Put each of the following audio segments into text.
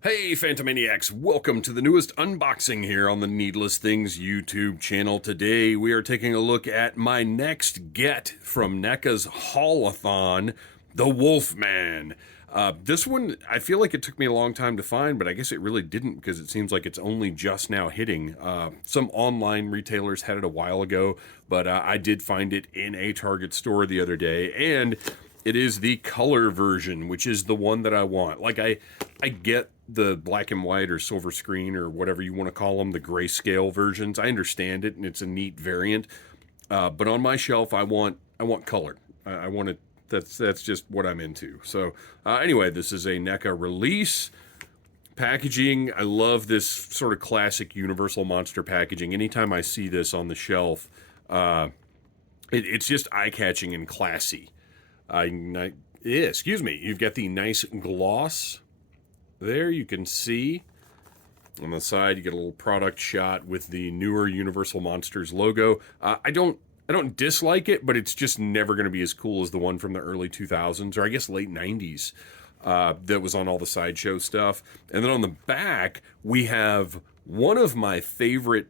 Hey Phantomaniacs, welcome to the newest unboxing here on the Needless Things YouTube channel. Today we are taking a look at my next get from NECA's Haul-a-thon, the Wolfman. This one, I feel like it took me a long time to find, but I guess it really didn't because it seems like it's only just now hitting. Some online retailers had it a while ago, but I did find it in a Target store the other day, and it is the color version, which is the one that I want. Like, I get the black and white or silver screen or whatever you want to call them, the grayscale versions. I understand it, and it's a neat variant. But on my shelf, I want color. I want it. That's just what I'm into. So anyway, this is a NECA release. Packaging, I love this sort of classic Universal Monster packaging. Anytime I see this on the shelf, it's just eye-catching and classy. Excuse me. You've got the nice gloss. There you can see on the side you get a little product shot with the newer Universal Monsters logo. I don't dislike it, but it's just never going to be as cool as the one from the early 2000s, or I guess late 90s, that was on all the Sideshow stuff. And then on the back we have one of my favorite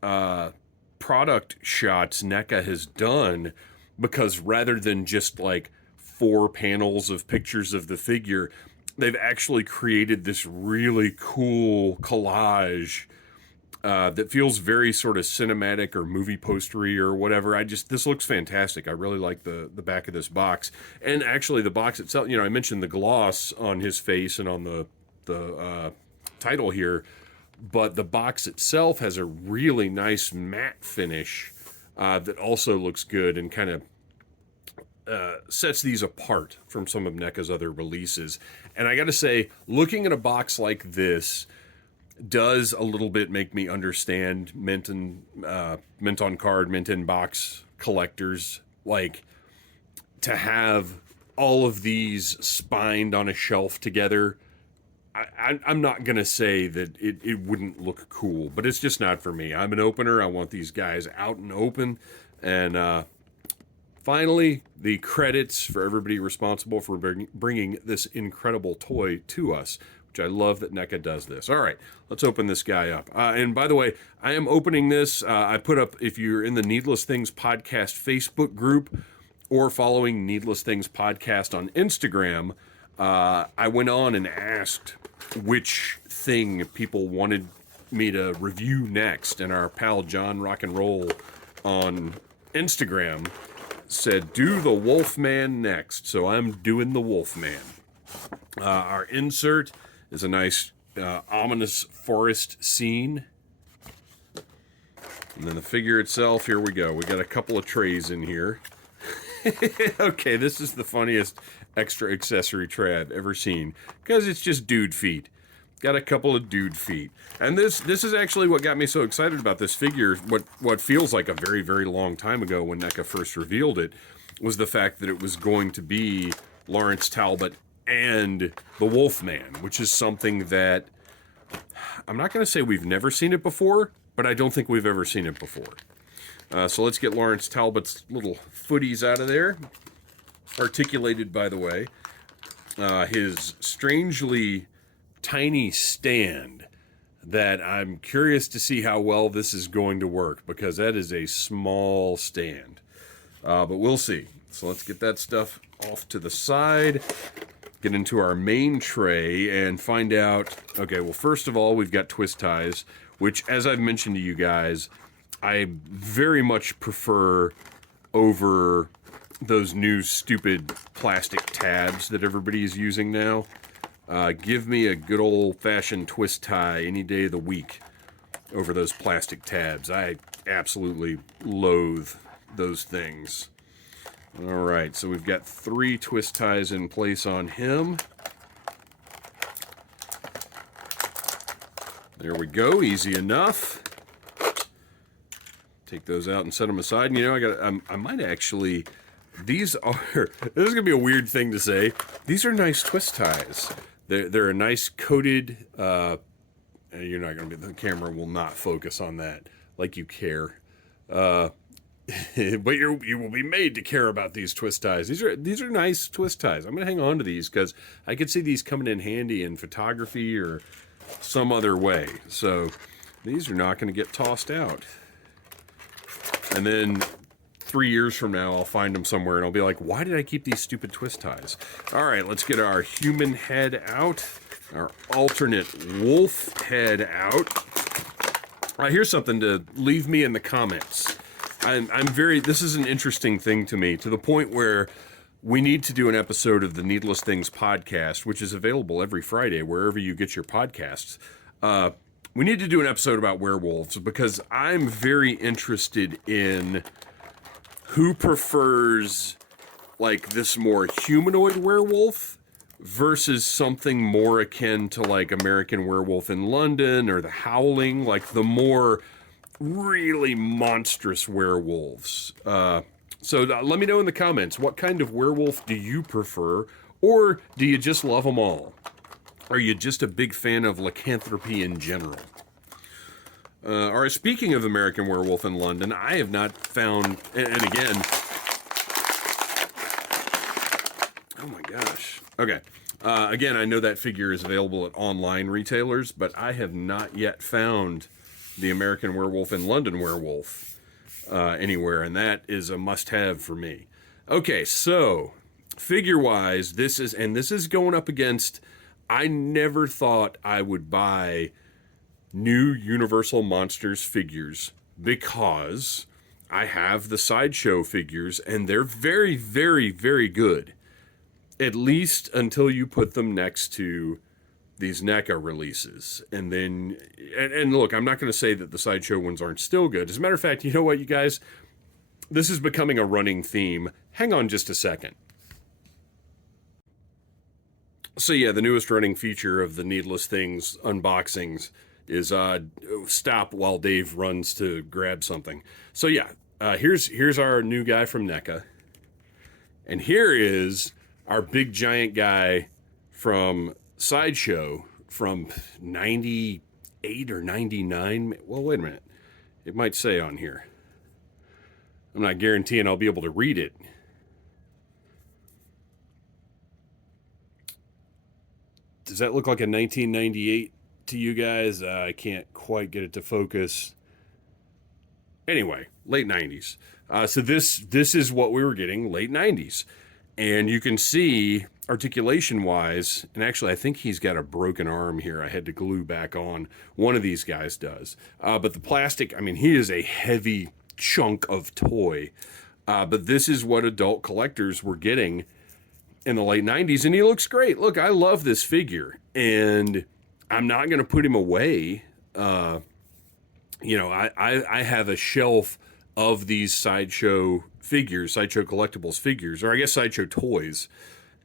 product shots NECA has done, because rather than just like 4 panels of pictures of the figure, they've actually created this really cool collage that feels very sort of cinematic or movie postery or whatever. This looks fantastic. I really like the back of this box. And actually the box itself, I mentioned the gloss on his face and on the title here, but the box itself has a really nice matte finish that also looks good and kind of sets these apart from some of NECA's other releases. And I gotta say, looking at a box like this does a little bit make me understand mint on card, mint in box collectors. Like, to have all of these spined on a shelf together, I'm not gonna say that it wouldn't look cool, but it's just not for me. I'm an opener. I want these guys out and open. And finally, the credits for everybody responsible for bringing this incredible toy to us, which I love that NECA does this. All right, let's open this guy up. And by the way, I am opening this. I put up, if you're in the Needless Things Podcast Facebook group or following Needless Things Podcast on Instagram, I went on and asked which thing people wanted me to review next. And our pal John Rock and Roll on Instagram said, do the Wolfman next. So I'm doing the Wolfman. Our insert is a nice ominous forest scene. And then the figure itself, here we go. We got a couple of trays in here. Okay, this is the funniest extra accessory tray I've ever seen, because it's just dude feet. Got a couple of dude feet. And this is actually what got me so excited about this figure. What feels like a very, very long time ago when NECA first revealed it was the fact that it was going to be Lawrence Talbot and the Wolfman, which is something that I'm not going to say we've never seen it before, but I don't think we've ever seen it before. So let's get Lawrence Talbot's little footies out of there. Articulated, by the way. His strangely tiny stand that I'm curious to see how well this is going to work, because that is a small stand. But we'll see. So let's get that stuff off to the side, get into our main tray, and find out. Okay, well, first of all, we've got twist ties, which, as I've mentioned to you guys, I very much prefer over those new stupid plastic tabs that everybody is using now. Give me a good old-fashioned twist tie any day of the week over those plastic tabs. I absolutely loathe those things. All right, so we've got 3 twist ties in place on him. There we go, easy enough. Take those out and set them aside. And I might actually, this is gonna be a weird thing to say. These are nice twist ties. They're a nice coated, you're not gonna be, the camera will not focus on that like you care. but you will be made to care about these twist ties. These are nice twist ties. I'm gonna hang on to these because I could see these coming in handy in photography or some other way. So these are not going to get tossed out. And then 3 years from now, I'll find them somewhere and I'll be like, why did I keep these stupid twist ties? All right, let's get our human head out, our alternate wolf head out. Here's something to leave me in the comments. This is an interesting thing to me, to the point where we need to do an episode of the Needless Things podcast, which is available every Friday, wherever you get your podcasts. We need to do an episode about werewolves because I'm very interested in who prefers like this more humanoid werewolf versus something more akin to like American Werewolf in London or The Howling, like the more really monstrous werewolves. So let me know in the comments, what kind of werewolf do you prefer, or do you just love them all? Are you just a big fan of lycanthropy in general? All right, speaking of American Werewolf in London, I have not found, and again, oh my gosh. Okay. Again, I know that figure is available at online retailers, but I have not yet found the American Werewolf in London werewolf anywhere, and that is a must-have for me. Okay, so figure-wise, this is going up against. I never thought I would buy new Universal Monsters figures because I have the Sideshow figures, and they're very, very, very good. At least until you put them next to these NECA releases. And then, and look, I'm not going to say that the Sideshow ones aren't still good. As a matter of fact, you know what, you guys? This is becoming a running theme. Hang on just a second. So yeah, the newest running feature of the Needless Things unboxings is stop while Dave runs to grab something. So yeah, here's our new guy from NECA. And here is our big giant guy from Sideshow from 98 or 99. Well, wait a minute. It might say on here. I'm not guaranteeing I'll be able to read it. Does that look like a 1998 to you guys? I can't quite get it to focus. Anyway, late 90s. So this is what we were getting, late 90s. And you can see articulation-wise, and actually I think he's got a broken arm here. I had to glue back on. One of these guys does. But the plastic, I mean, he is a heavy chunk of toy. But this is what adult collectors were getting in the late 90s, and he looks great. Look, I love this figure, and I'm not going to put him away. You know, I have a shelf of these Sideshow figures, Sideshow collectibles figures, or I guess Sideshow toys,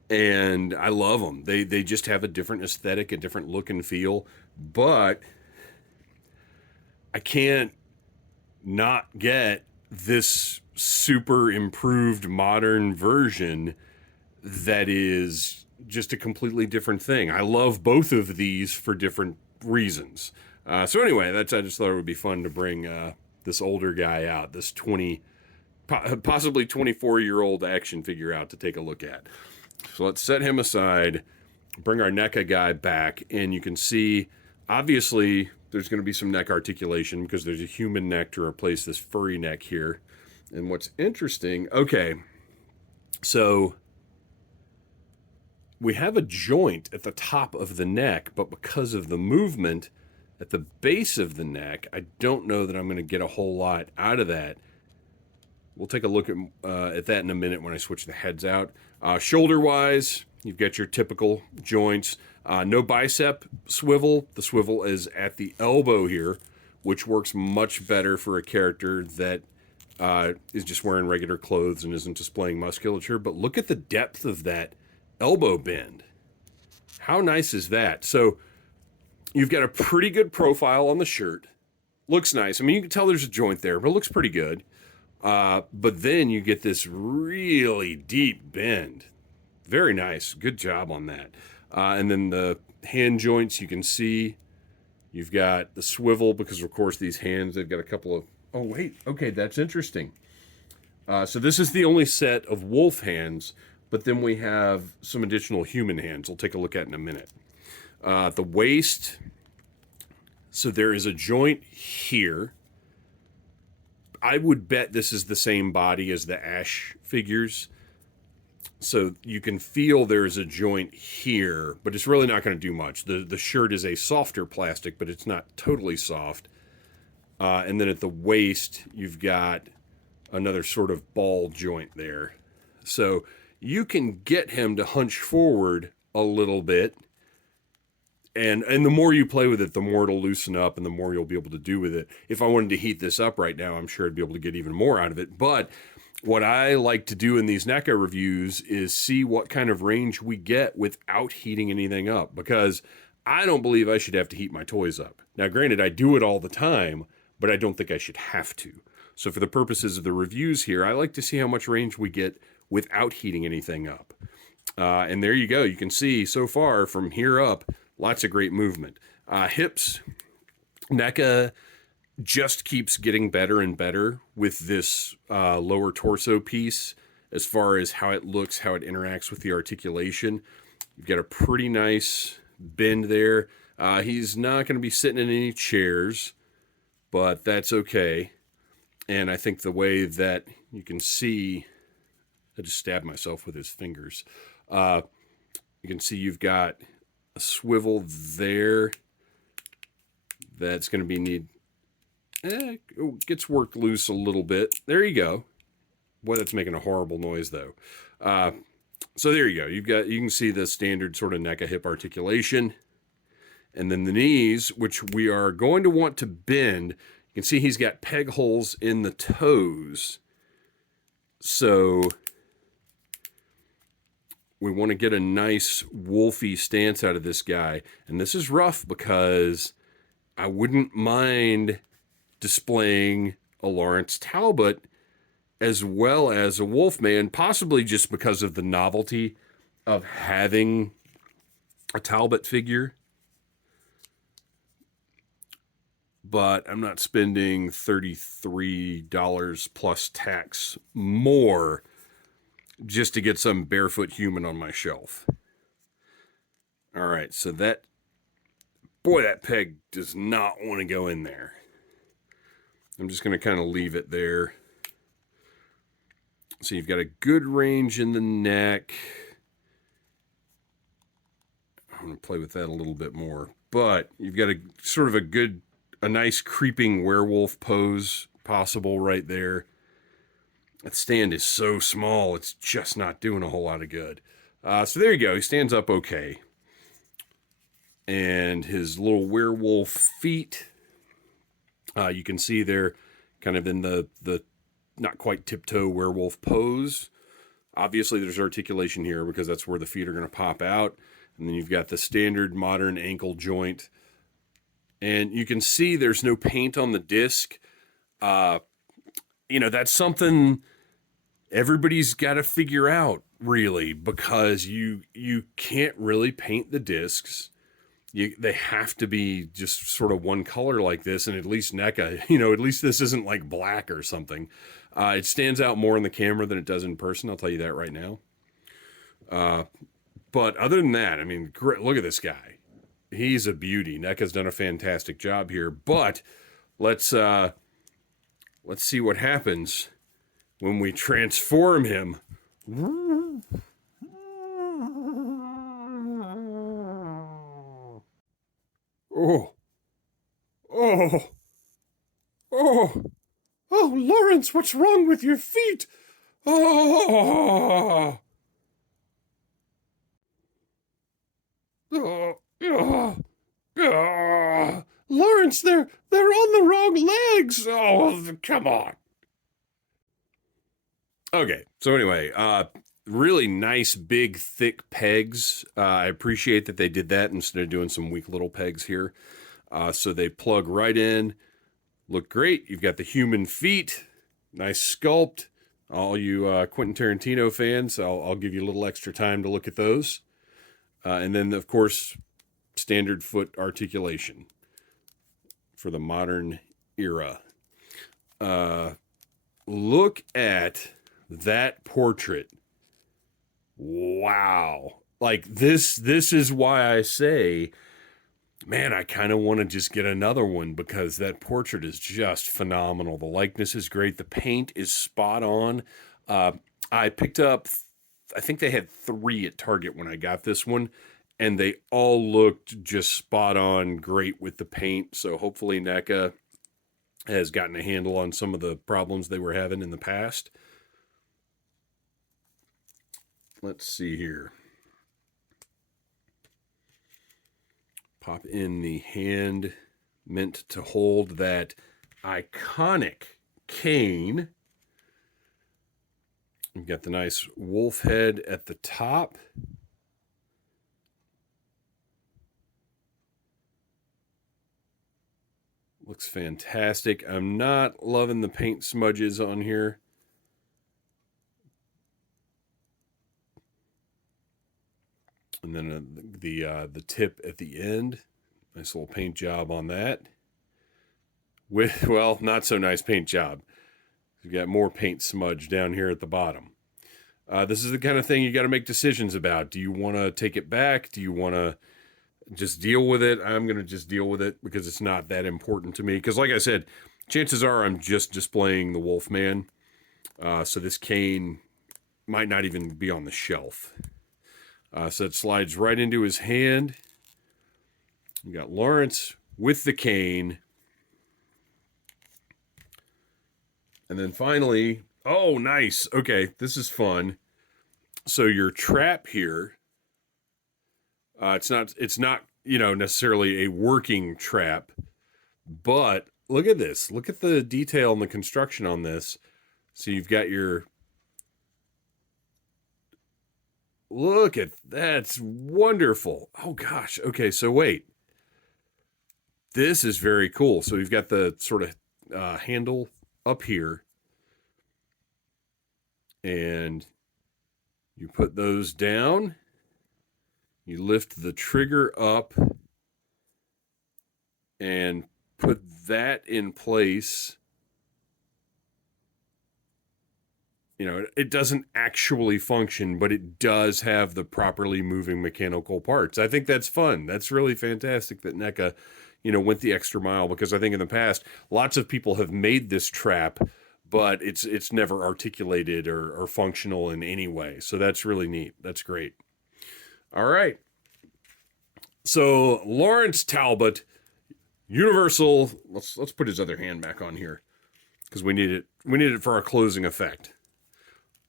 and I love them. They just have a different aesthetic, a different look and feel, but I can't not get this super improved modern version that is just a completely different thing. I love both of these for different reasons. So anyway, I just thought it would be fun to bring this older guy out, this possibly 24-year-old action figure out to take a look at. So let's set him aside, bring our NECA guy back, and you can see, obviously, there's going to be some neck articulation because there's a human neck to replace this furry neck here. And what's interesting, okay, so we have a joint at the top of the neck, but because of the movement at the base of the neck, I don't know that I'm going to get a whole lot out of that. We'll take a look at that in a minute when I switch the heads out. Shoulder-wise, you've got your typical joints. No bicep swivel. The swivel is at the elbow here, which works much better for a character that is just wearing regular clothes and isn't displaying musculature. But look at the depth of that elbow bend. How nice is that? So you've got a pretty good profile on the shirt. Looks nice. I mean, you can tell there's a joint there, but it looks pretty good. But then you get this really deep bend. Very nice. Good job on that. And then the hand joints, you can see you've got the swivel because, of course, these hands, they've got a couple of... Oh, wait. Okay, that's interesting. So this is the only set of wolf hands, but then we have some additional human hands we'll take a look at in a minute. The waist, so there is a joint here. I would bet this is the same body as the Ash figures. So you can feel there's a joint here, but it's really not going to do much. The shirt is a softer plastic, but it's not totally soft. And then at the waist, you've got another sort of ball joint there. So you can get him to hunch forward a little bit. And the more you play with it, the more it'll loosen up and the more you'll be able to do with it. If I wanted to heat this up right now, I'm sure I'd be able to get even more out of it. But what I like to do in these NECA reviews is see what kind of range we get without heating anything up, because I don't believe I should have to heat my toys up. Now, granted, I do it all the time, but I don't think I should have to. So for the purposes of the reviews here, I like to see how much range we get without heating anything up. And there you go. You can see so far from here up, lots of great movement. Hips, NECA just keeps getting better and better with this lower torso piece as far as how it looks, how it interacts with the articulation. You've got a pretty nice bend there. He's not going to be sitting in any chairs, but that's okay. And I think the way that you can see, I just stabbed myself with his fingers. You can see you've got a swivel there. That's going to be it gets worked loose a little bit. There you go. Boy, that's making a horrible noise though. So there you go. You can see the standard sort of NECA hip articulation. And then the knees, which we are going to want to bend. You can see he's got peg holes in the toes. So we want to get a nice wolfy stance out of this guy. And this is rough because I wouldn't mind displaying a Lawrence Talbot as well as a Wolfman, possibly just because of the novelty of having a Talbot figure. But I'm not spending $33 plus tax more just to get some barefoot human on my shelf. All right, so that peg does not want to go in there. I'm just going to kind of leave it there. So you've got a good range in the neck. I'm going to play with that a little bit more. But you've got a sort of a nice creeping werewolf pose possible right there. That stand is so small, it's just not doing a whole lot of good. So there you go. He stands up okay. And his little werewolf feet, you can see they're kind of in the not quite tiptoe werewolf pose. Obviously, there's articulation here because that's where the feet are going to pop out. And then you've got the standard modern ankle joint. And you can see there's no paint on the disc. That's something everybody's got to figure out, really, because you can't really paint the discs. They have to be just sort of one color like this, and at least NECA, at least this isn't like black or something. It stands out more in the camera than it does in person, I'll tell you that right now. But other than that, I mean, great, look at this guy. He's a beauty. NECA's done a fantastic job here, but let's see what happens when we transform him. Oh, oh, oh, oh, Lawrence, what's wrong with your feet? Oh, oh, oh, oh. Lawrence, they're on the wrong legs. Oh, come on. Okay, so anyway, really nice, big, thick pegs. I appreciate that they did that instead of doing some weak little pegs here. So they plug right in, look great. You've got the human feet, nice sculpt. All you Quentin Tarantino fans, I'll give you a little extra time to look at those. And then, of course, standard foot articulation for the modern era. Look at that portrait. Wow. Like this is why I say, man, I kind of want to just get another one because that portrait is just phenomenal. The likeness is great. The paint is spot on. I picked up, I think they had 3 at Target when I got this one, and they all looked just spot on, great with the paint. So hopefully NECA has gotten a handle on some of the problems they were having in the past. Let's see here. Pop in the hand meant to hold that iconic cane. You've got the nice wolf head at the top. Looks fantastic. I'm not loving the paint smudges on here. And then the tip at the end. Nice little paint job on that. Well, not so nice paint job. You've got more paint smudge down here at the bottom. This is the kind of thing you got to make decisions about. Do you want to take it back? Do you want to just deal with it? I'm going to just deal with it because it's not that important to me. Because like I said, chances are I'm just displaying the Wolfman. So this cane might not even be on the shelf. So it slides right into his hand. You got Lawrence with the cane. And then finally, oh, nice. Okay, this is fun. So your trap here, it's not, necessarily a working trap, but look at this. Look at the detail and the construction on this. So you've got look at that's wonderful. Oh gosh. Okay, so wait. This is very cool. So you've got the sort of handle up here, and you put those down. You lift the trigger up and put that in place. It doesn't actually function, but it does have the properly moving mechanical parts. I think that's fun. That's really fantastic that NECA, went the extra mile, because I think in the past, lots of people have made this trap, but it's never articulated or functional in any way. So that's really neat. That's great. All right. So Lawrence Talbot, Universal. Let's put his other hand back on here because we need it. We need it for our closing effect.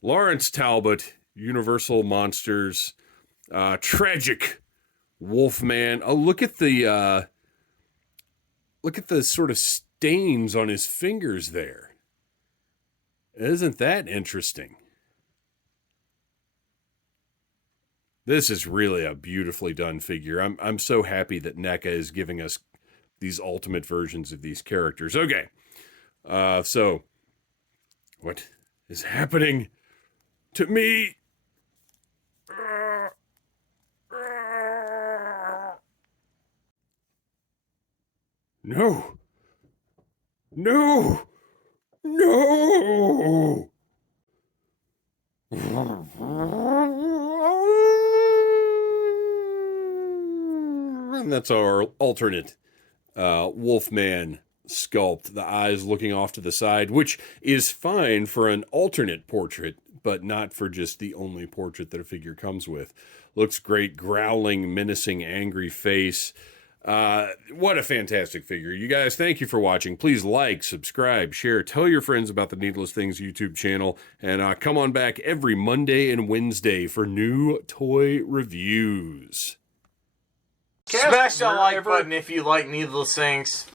Lawrence Talbot, Universal Monsters, tragic Wolfman. Oh, look at the sort of stains on his fingers there. Isn't that interesting? This is really a beautifully done figure. I'm so happy that NECA is giving us these ultimate versions of these characters. Okay, so what is happening to me? No. No. No. And that's our alternate Wolfman sculpt. The eyes looking off to the side, which is fine for an alternate portrait, but not for just the only portrait that a figure comes with. Looks great. Growling, menacing, angry face. What a fantastic figure. You guys, thank you for watching. Please like, subscribe, share, tell your friends about the Needless Things YouTube channel, and come on back every Monday and Wednesday for new toy reviews. Smash that like button if you like Needless Things.